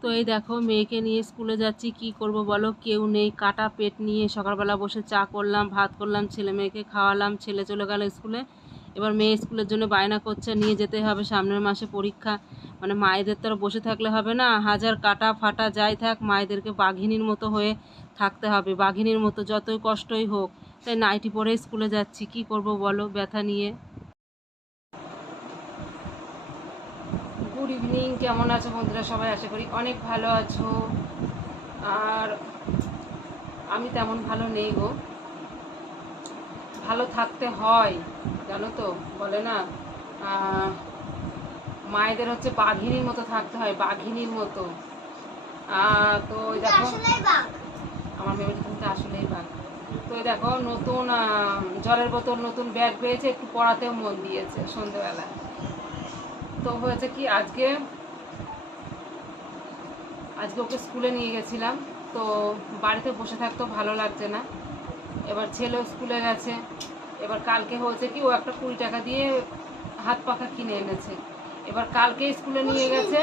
তো এই দেখো মেয়েকে নিয়ে স্কুলে যাচ্ছি, কি করব বলো, কেউ নেই। কাটা পেট নিয়ে সকালবেলা বসে চা করলাম, ভাত করলাম, ছেলে মেয়েকে খাওয়ালাম, ছেলে চলে গেল স্কুলে। এবার মেয়ে স্কুলের জন্য বায়না করছে, নিয়ে যেতে হবে, সামনের মাসে পরীক্ষা। মানে মায়েদের তো আর বসে থাকলে হবে না, হাজার কাটা ফাটা যাই থাক, মায়েদেরকে বাঘিনীর মতো হয়ে থাকতে হবে, বাঘিনীর মতো যতই কষ্টই হোক। তাই নাইটি পরে স্কুলে যাচ্ছি, কি করব বলো, ব্যথা নিয়ে। গুড ইভিনিং, কেমন আছো বন্ধুরা সবাই? আশা করি অনেক ভালো আছো। আর আমি তেমন ভালো নেই গো। ভালো থাকতে হয় জানো তো, বলে না মায়েদের হচ্ছে বাঘিনীর মতো থাকতে হয়, বাঘিনীর মতো। তো দেখো আমার মেয়ে তুমি তো আসলেই বাঘ। তো দেখো নতুন জলের বোতল, নতুন ব্যাগ পেয়েছে, একটু পড়াতেও মন দিয়েছে সন্ধ্যেবেলা। তো হয়েছে কি, আজকে ওকে স্কুলে নিয়ে গেছিলাম। তো বাড়িতে বসে থাকতেও ভালো লাগছে না। এবার ছেলেও স্কুলে গেছে। এবার কালকে হয়েছে কি, ও একটা 20 টাকা দিয়ে হাত পাখা কিনে এনেছে। এবার কালকে স্কুলে নিয়ে গেছে,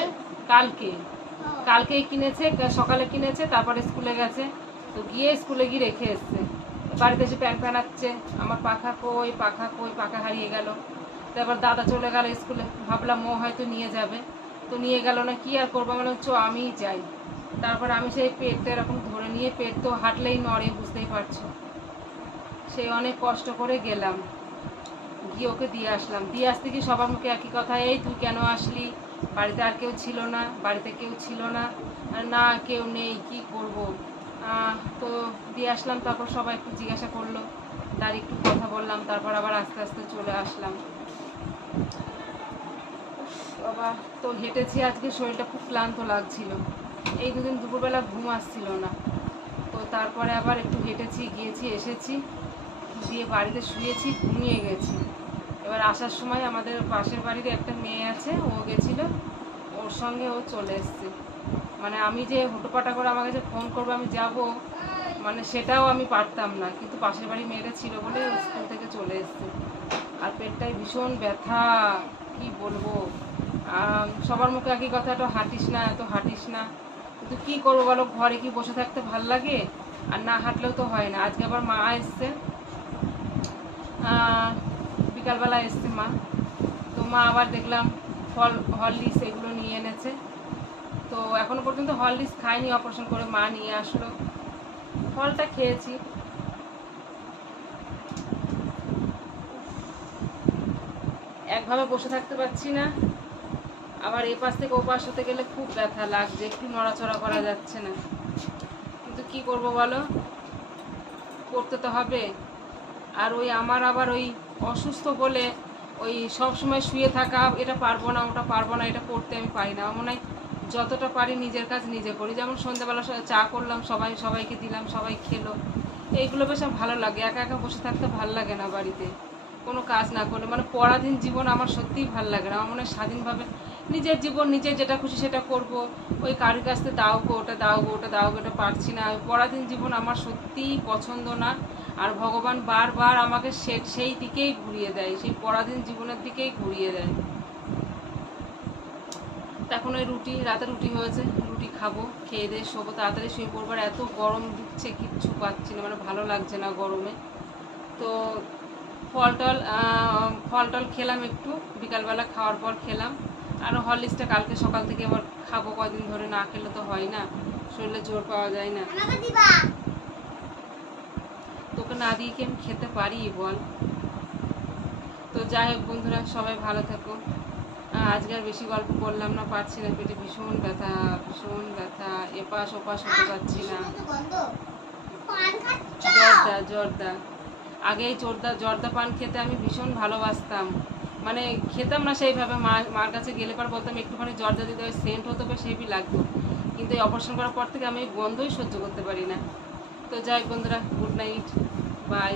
কালকেই কিনেছে, সকালে কিনেছে, তারপরে স্কুলে গেছে। তো গিয়ে স্কুলে গিয়ে রেখে এসছে। বাড়িতে এসে প্যান প্যানাচ্ছে, আমার পাখা কই, পাখা কই, পাখা হারিয়ে গেল। তো এবার দাদা চলে গেল স্কুলে, ভাবলাম ও হয়তো নিয়ে যাবে। তো নিয়ে গেল না, কি আর করবো, মানে হচ্ছে আমিই যাই। তারপর আমি সেই পেটটা এরকম ধরে নিয়ে, পেট তো হাঁটলেই নড়ে, বুঝতেই পারছো। সেই অনেক কষ্ট করে গেলাম, গিয়ে ওকে দিয়ে আসলাম। দিয়ে আসতে কি সবার মুখে একই কথা, এই তুই কেন আসলি, বাড়িতে আর কেউ ছিল না? বাড়িতে কেউ ছিল না, আর না কেউ নেই, কি করব। তো দিয়ে আসলাম। তারপর সবাই একটু জিজ্ঞাসা করলো, তার একটু কথা বললাম, তারপর আবার আস্তে আস্তে চলে আসলাম। বাবা, তো হেঁটেছি আজকে, শরীরটা খুব ক্লান্ত লাগছিল। এই দুদিন দুপুরবেলা ঘুম আসছিল না। তো তারপরে আবার একটু হেঁটেছি, গিয়েছি, এসেছি, দিয়ে বাড়িতে শুয়েছি, ঘুমিয়ে গেছি। এবার আসার সময় আমাদের পাশের বাড়ির একটা মেয়ে আছে, ও গেছিল, ওর সঙ্গে ও চলে এসছে। মানে আমি যে হুটোপাটা করে আমাকে যে ফোন করবো আমি যাব, মানে সেটাও আমি পারতাম না, কিন্তু পাশের বাড়ি মেয়েটা ছিল বলে স্কুল থেকে চলে এসছে। আর পেটটায় ভীষণ ব্যথা, কি বলবো। সবার মুখে একই কথা, এত হাঁটিস না, এত হাঁটিস না, কিন্তু কী করবো বলো, ঘরে কি বসে থাকতে ভাল লাগে? আর না হাঁটলেও তো হয় না। আজকে আবার মা এসছে, বিকালবেলা এসছে মা। তো মা আবার দেখলাম হরলিক্স এগুলো নিয়ে এনেছে। তো এখনো পর্যন্ত হরলিক্স খাইনি, অপারেশন করে মা নিয়ে আসলো, ফলটা খেয়েছি। একভাবে বসে থাকতে পারছি না, আবার এ পাশ থেকে ও পাশ হতে গেলে খুব ব্যথা লাগছে, একটু নড়াচড়া করা যাচ্ছে না। কিন্তু কি করব বলো, করতে তো হবে। আর ওই আমার আবার ওই অসুস্থ বলে ওই সব সময় শুয়ে থাকা, এটা পারবো না, ওটা পারবো না, এটা করতে আমি পারি না। আমার মনে হয় যতটা পারি নিজের কাজ নিজে করি। যেমন সন্ধ্যাবেলা চা করলাম, সবাইকে দিলাম, সবাই খেলো, এইগুলো বেশ ভালো লাগে। একা একা বসে থাকতে ভালো লাগে না বাড়িতে, কোনো কাজ না করলে। মানে পরাধীন জীবন আমার সত্যিই ভালো লাগে না। আমার মনে হয় স্বাধীনভাবে নিজের জীবন, নিজের যেটা খুশি সেটা করব। ওই কারোর কাছ থেকে দাও গো, ওটা দাও গো, ওটা দাও গো, ওটা পারছি না। ওই পরাধীন জীবন আমার সত্যিই পছন্দ না। আর ভগবান বারবার আমাকে সেই দিকেই ঘুরিয়ে দেয়, সেই পরাধীন জীবনের দিকেই ঘুরিয়ে দেয়। এখন ওই রাতে রুটি হয়েছে, রুটি খাবো, খেয়ে দিয়ে শোবো, তাড়াতাড়ি শুয়ে পড়বার। এত গরম দিচ্ছে, কিচ্ছু পাচ্ছি না, মানে ভালো লাগছে না গরমে। তো ফল টল খেলাম একটু, বিকালবেলা খাওয়ার পর খেলাম। আর হরলিক্সটা কালকে সকাল থেকে আবার খাবো, কয়দিন ধরে না খেলে তো হয় না, শরীরে জোর পাওয়া যায় না। তোকে না দিয়ে কি আমি খেতে পারি বল? তো যাই হোক বন্ধুরা, সবাই ভালো থেকো। আজকে আর বেশি গল্প করলাম না, পারছি না, পেটে ভীষণ ব্যথা, ভীষণ ব্যথা, এপাশ ওপাশ হতে পারছি না। জর্দা আগে এই জর্দা পান খেতে আমি ভীষণ ভালোবাসতাম। মানে খেতাম না সেইভাবে, মার কাছে গেলে পর বলতাম একটুখানি জর্দা দিতে, ওই সেন্ট হতো, বেশ হেভি লাগতো। কিন্তু এই অপারেশন করার পর থেকে আমি গন্ধই সহ্য করতে পারি না। তো যাই বন্ধুরা, গুড নাইট, বাই।